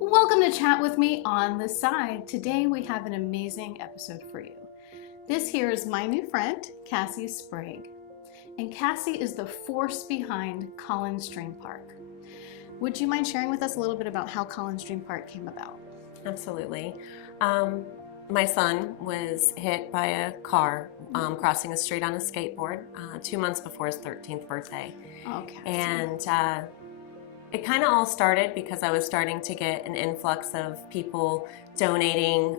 Welcome to Chat With Me on the Side. Today we have an amazing episode for you. This here is my new friend, Casi Sprague. And Casi is the force behind Colins Dream Park. Would you mind sharing with us a little bit about how Colins Dream Park came about? Absolutely. My son was hit by a car crossing a street on a skateboard 2 months before his 13th birthday. Okay. And it kind of all started because I was starting to get an influx of people donating,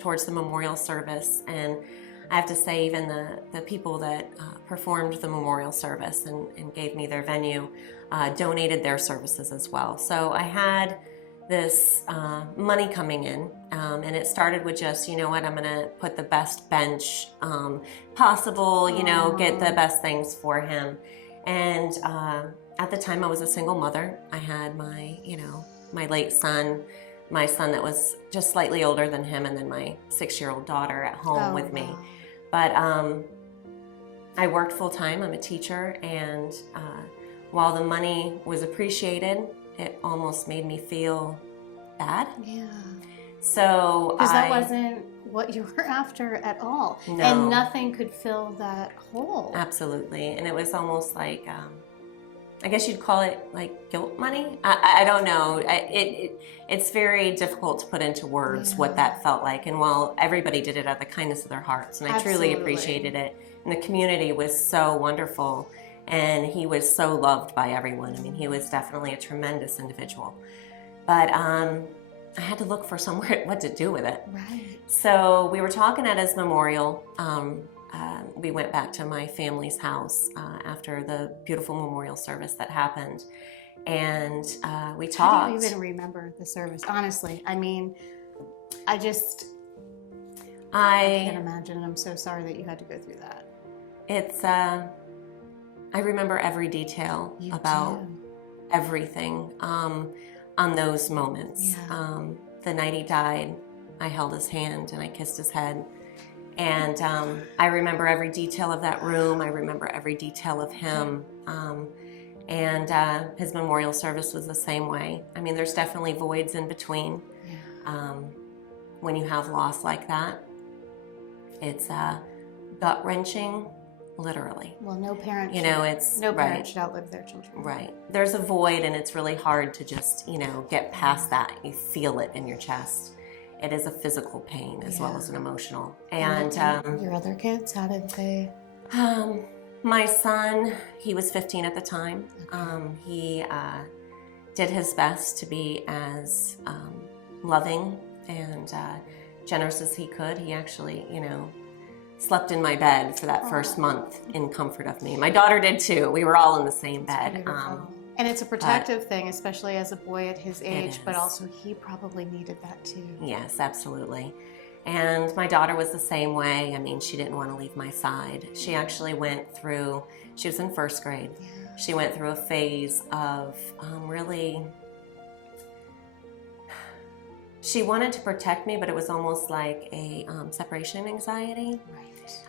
towards the memorial service. And I have to say, even the people that performed the memorial service and gave me their venue donated their services as well. So I had this money coming in, and it started with just, I'm gonna put the best bench possible, get the best things for him. And at the time I was a single mother. I had my late son, my son that was just slightly older than him, and then my 6-year-old daughter at home with me. But I worked full time. I'm a teacher, and while the money was appreciated, it almost made me feel bad. Yeah. So because that wasn't what you were after at all. No. And nothing could fill that hole. Absolutely. And it was almost like, I guess you'd call it like guilt money. I don't know. It's very difficult to put into words what that felt like. And while everybody did it out of the kindness of their hearts, and I truly appreciated it. And the community was so wonderful. And he was so loved by everyone. I mean, he was definitely a tremendous individual. But I had to look for somewhere what to do with it. Right. So we were talking at his memorial. We went back to my family's house after the beautiful memorial service that happened. And we talked. How do you even remember the service? Honestly, I mean, I can't imagine. I'm so sorry that you had to go through that. It's, I remember every detail about everything on those moments. Yeah. The night he died, I held his hand and I kissed his head. And I remember every detail of that room. I remember every detail of him. And his memorial service was the same way. I mean, there's definitely voids in between. Yeah. When you have loss like that, it's gut-wrenching, literally. Well, no parent parent should outlive their children. Right. There's a void, and it's really hard to just, get past that. You feel it in your chest. It is a physical pain as well as an emotional. And your other kids, how did they? My son, he was 15 at the time. He did his best to be as loving and generous as he could. He actually, slept in my bed for that first month in comfort of me. My daughter did too. We were all in the same bed. And it's a protective thing, especially as a boy at his age, but also he probably needed that too. Yes, absolutely. And my daughter was the same way. I mean, she didn't want to leave my side. She actually went through, she was in first grade. Yeah. She went through a phase of really, she wanted to protect me, but it was almost like a separation anxiety.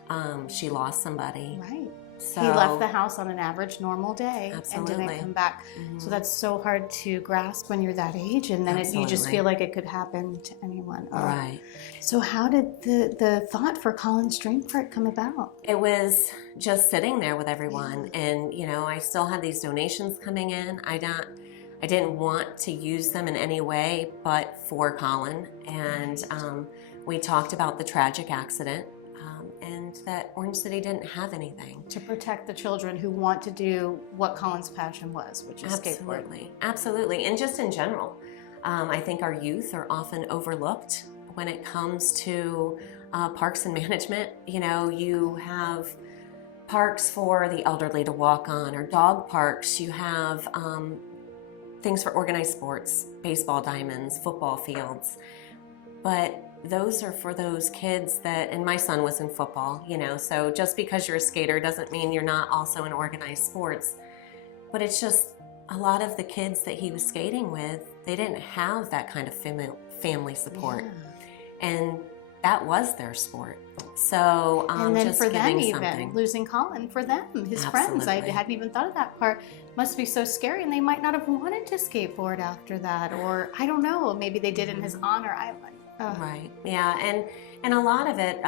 Right. She lost somebody. Right. So, he left the house on an average normal day and didn't come back. Mm-hmm. So that's so hard to grasp when you're that age, and then you just feel like it could happen to anyone. Right. So how did the thought for Colins Dream Park come about? It was just sitting there with everyone, and I still had these donations coming in. I didn't want to use them in any way but for Colin, and we talked about the tragic accident. And that Orange City didn't have anything. To protect the children who want to do what Colin's passion was, which is skateboarding. Absolutely. And just in general, I think our youth are often overlooked when it comes to parks and management. You have parks for the elderly to walk on, or dog parks. You have things for organized sports, baseball diamonds, football fields. But those are for those kids that, and my son was in football, so just because you're a skater doesn't mean you're not also in organized sports. But it's just a lot of the kids that he was skating with, they didn't have that kind of family support. Yeah. And that was their sport. So and then just for them, giving even something. losing Colin, for them, his friends, I Absolutely. hadn't even thought of that part. Must be so scary, and they might not have wanted to skateboard after that, or I don't know, maybe they did in his honor. Right. Yeah. And a lot of it,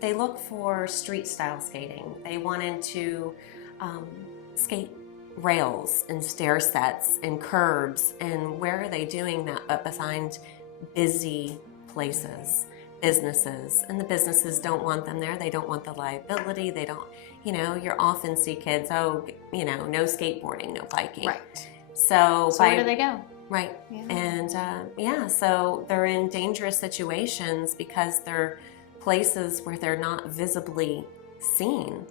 they look for street style skating. They wanted to skate rails and stair sets and curbs. And where are they doing that behind busy places, businesses? And the businesses don't want them there. They don't want the liability. They don't, you often see kids, no skateboarding, no biking. Right. So where do they go? Right. Yeah. And so they're in dangerous situations because they're places where they're not visibly seen.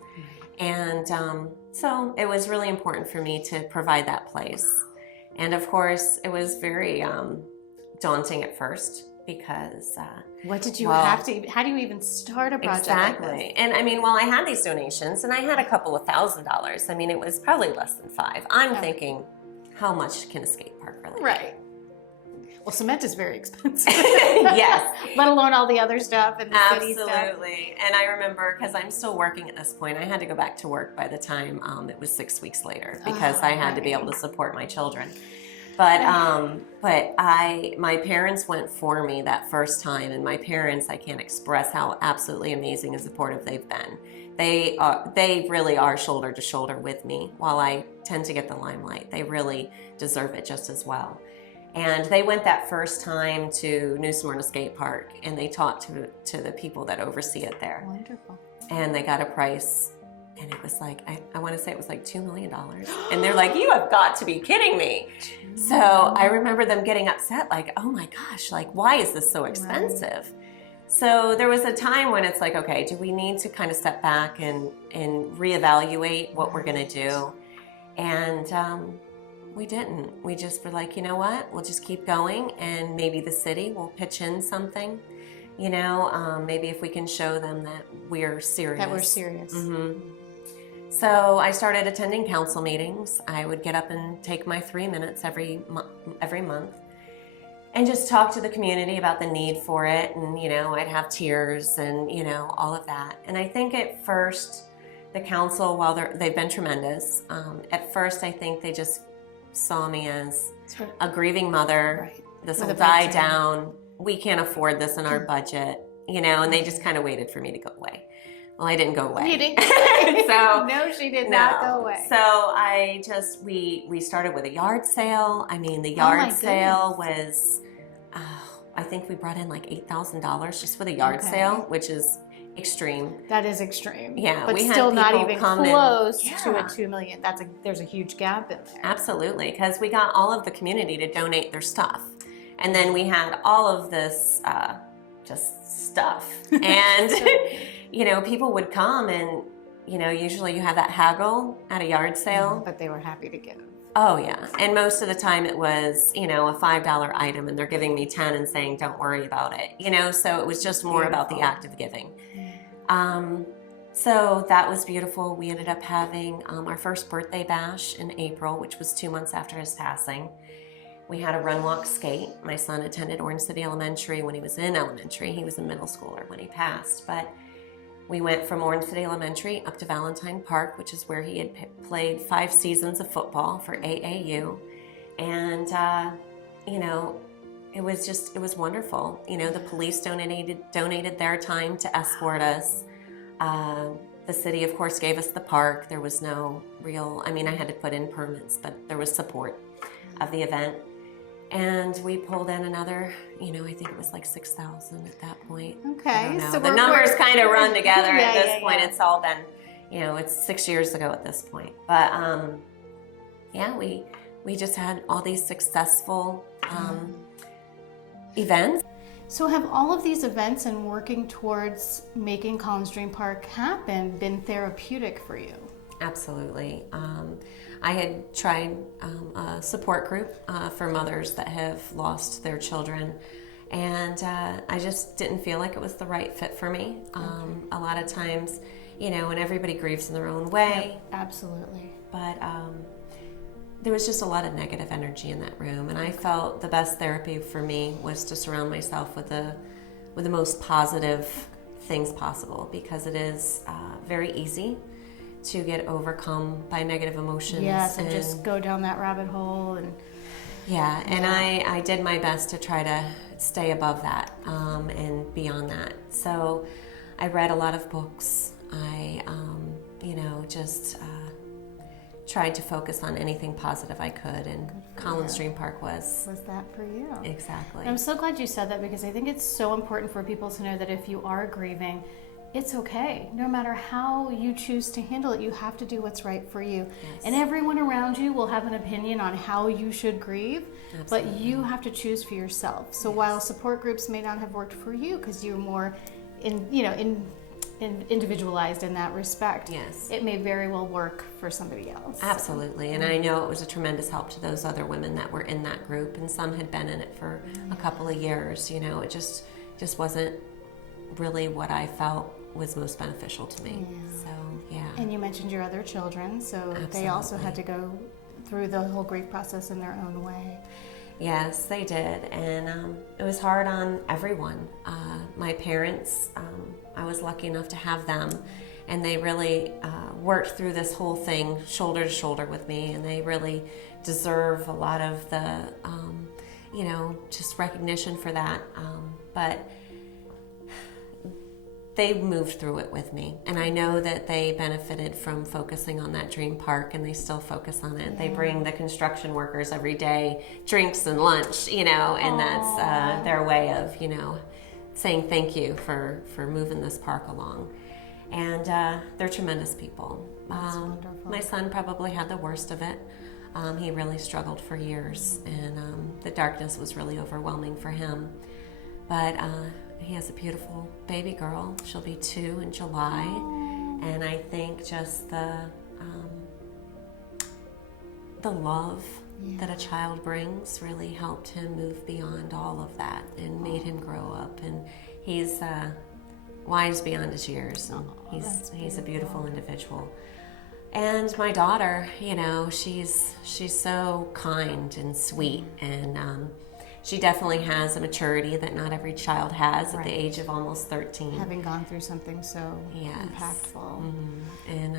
And so it was really important for me to provide that place. And of course, it was very daunting at first because... what did you have to... How do you even start a project exactly. like this? And I mean, I had these donations and I had a couple of $1,000s. I mean, it was probably less than $5. I'm thinking... how much can a skate park really be? Right. Well, cement is very expensive. Yes. Let alone all the other stuff and the city stuff. Absolutely. And I remember, because I'm still working at this point, I had to go back to work by the time it was 6 weeks later because I had to be able to support my children. But my parents went for me that first time, and my parents, I can't express how absolutely amazing and supportive they've been. They really are shoulder to shoulder with me. While I tend to get the limelight, they really deserve it just as well. And they went that first time to New Smyrna Skate Park, and they talked to the people that oversee it there. Wonderful. And they got a price, and it was like, I want to say it was like $2 million. And they're like, you have got to be kidding me. So I remember them getting upset, like, oh my gosh, like, why is this so expensive? Right. So there was a time when it's like, okay, do we need to kind of step back and reevaluate what we're going to do? And we didn't. We just were like, you know what? We'll just keep going, and maybe the city will pitch in something. Maybe if we can show them that we're serious. That we're serious. Mm-hmm. So I started attending council meetings. I would get up and take my 3 minutes every month and just talk to the community about the need for it. And, I'd have tears and, all of that. And I think at first, the council, while they've been tremendous, at first I think they just saw me as a grieving mother. Right. This will die down. We can't afford this in our budget, and they just kind of waited for me to go away. Well, I didn't go away. You didn't? So no, she did not go away. So we started with a yard sale. I mean, the yard sale was, I think we brought in like $8,000 just for the yard sale, which is extreme. That is extreme. Yeah, but we still had not people even come close to a $2 million. There's a huge gap in there. Absolutely, because we got all of the community to donate their stuff, and then we had all of this just stuff, and people would come, and usually you have that haggle at a yard sale, but they were happy to give. Oh yeah, and most of the time it was a $5 item, and they're giving me 10 and saying don't worry about it, so it was just more about the act of giving. So that was beautiful. We ended up having our first birthday bash in April, which was 2 months after his passing. We had a run, walk, skate. My son attended Orange City Elementary when he was in elementary. He was a middle schooler when he passed, but we went from Orange City Elementary up to Valentine Park, which is where he had played 5 seasons of football for AAU. And, it was wonderful. The police donated their time to escort us. The city, of course, gave us the park. There was no real, I had to put in permits, but there was support of the event. And we pulled in another, I think it was like 6,000 at that point. Okay. So the numbers kind of run together at this point. It's all been, it's 6 years ago at this point. But we just had all these successful events. So have all of these events and working towards making Colins Dream Park happen been therapeutic for you? Absolutely. I had tried a support group for mothers that have lost their children, and I just didn't feel like it was the right fit for me. A lot of times, and everybody grieves in their own way. Yep, absolutely. But there was just a lot of negative energy in that room, and I felt the best therapy for me was to surround myself with a with the most positive things possible, because it is very easy to get overcome by negative emotions. Yes, and just go down that rabbit hole. And yeah, and I did my best to try to stay above that and beyond that. So I read a lot of books. I, just tried to focus on anything positive I could, and Colins Dream Park was that for you. Exactly. And I'm so glad you said that, because I think it's so important for people to know that if you are grieving, it's okay. No matter how you choose to handle it, you have to do what's right for you. Yes. And everyone around you will have an opinion on how you should grieve, Absolutely. but you have to choose for yourself. So while support groups may not have worked for you because you're more individualized in that respect, yes, it may very well work for somebody else. Absolutely. And I know it was a tremendous help to those other women that were in that group, and some had been in it for a couple of years. It just wasn't really what I felt was most beneficial to me. So And you mentioned your other children, so Absolutely. they also had to go through the whole grief process in their own way. Yes, they did, and it was hard on everyone. My parents, I was lucky enough to have them, and they really worked through this whole thing shoulder to shoulder with me, and they really deserve a lot of the, just recognition for that. But they moved through it with me, and I know that they benefited from focusing on that dream park, and they still focus on it. They bring the construction workers every day drinks and lunch, and that's their way of, saying thank you for moving this park along. And they're tremendous people. That's wonderful. My son probably had the worst of it. He really struggled for years, and the darkness was really overwhelming for him. But he has a beautiful baby girl. She'll be 2 in July. And I think just the love that a child brings really helped him move beyond all of that and made him grow up. And he's wise beyond his years. And he's a beautiful individual. And my daughter, she's so kind and sweet, and she definitely has a maturity that not every child has at the age of almost 13. Having gone through something so impactful. Mm-hmm. And,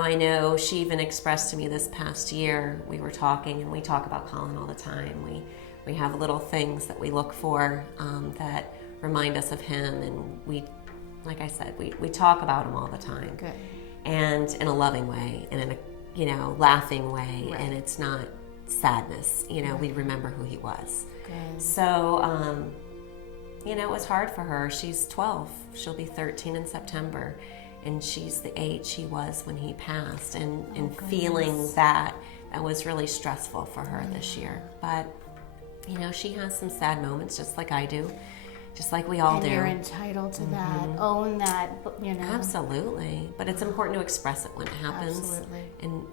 I know she even expressed to me this past year, we were talking, and we talk about Colin all the time. We have little things that we look for that remind us of him, and like I said, we talk about him all the time. Good. And in a loving way, and in a laughing way, and it's not sadness. We remember who he was. Good. So, it was hard for her. She's 12. She'll be 13 in September, and she's the age she was when he passed. And feeling that was really stressful for her this year. But, she has some sad moments, just like I do. Just like we all do. And you're entitled to that. Own that, Absolutely. But it's important to express it when it happens. Absolutely.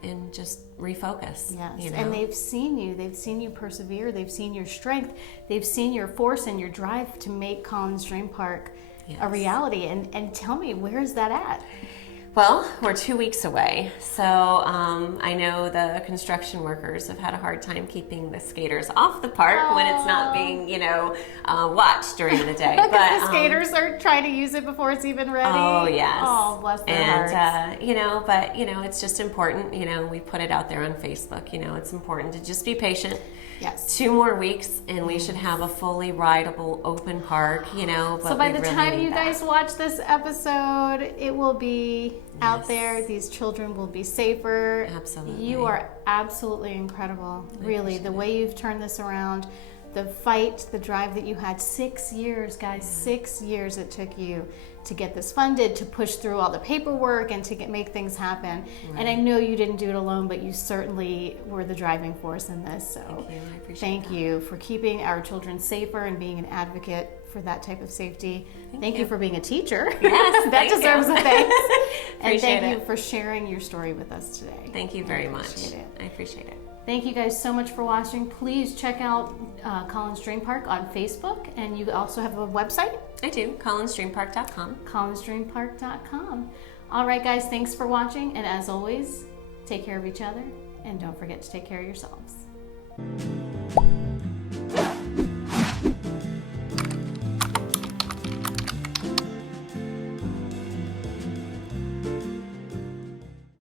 And just refocus. Yes. And they've seen you. They've seen you persevere. They've seen your strength. They've seen your force and your drive to make Colins Dream Park a reality. And tell me, where is that at? Well, we're 2 weeks away, so I know the construction workers have had a hard time keeping the skaters off the park when it's not being, watched during the day. But the skaters are trying to use it before it's even ready. Oh, yes. Oh, bless their hearts. And, it's just important, we put it out there on Facebook, it's important to just be patient. Yes. 2 more weeks, and we should have a fully rideable open park, But so by the really time you guys watch this episode, it will be out there. These children will be safer. Absolutely. You are absolutely incredible. Really, the way you've turned this around, the fight, the drive that you had. 6 years, guys. 6 years it took you to get this funded, to push through all the paperwork, and to make things happen. Right. And I know you didn't do it alone, but you certainly were the driving force in this. So thank you. I appreciate thank you for keeping our children safer and being an advocate for that type of safety. Thank you for being a teacher. Yes, that deserves a thanks. And Appreciate thank you for sharing your story with us today. Thank you very much. I appreciate it. Thank you guys so much for watching. Please check out Colins Dream Park on Facebook, and you also have a website? I do, colinsdreampark.com. colinsdreampark.com. All right, guys, thanks for watching, and as always, take care of each other, and don't forget to take care of yourselves.